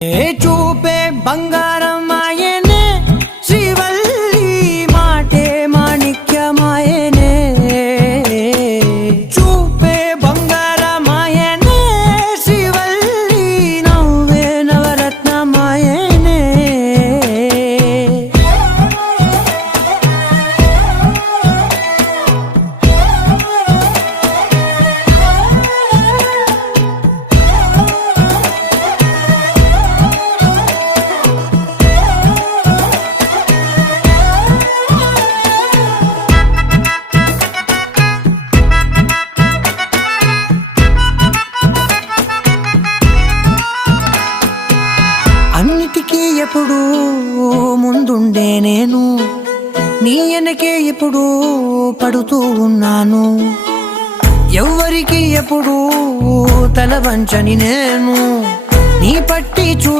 చూపే బంగారం ఆయనే, శ్రీవల్లి మాటే మాణిక్యమాయనే. చూపే బంగారం ఆయనే, శ్రీవల్లి నవ్వే నవరత్నమాయనే. అన్నిటికీ ఎప్పుడూ ముందుండే నేను, నీ వెనకే ఎప్పుడూ పడుతూ ఉన్నాను. ఎవ్వరికి ఎప్పుడూ తల వంచని నేను, నీ పట్టి చూ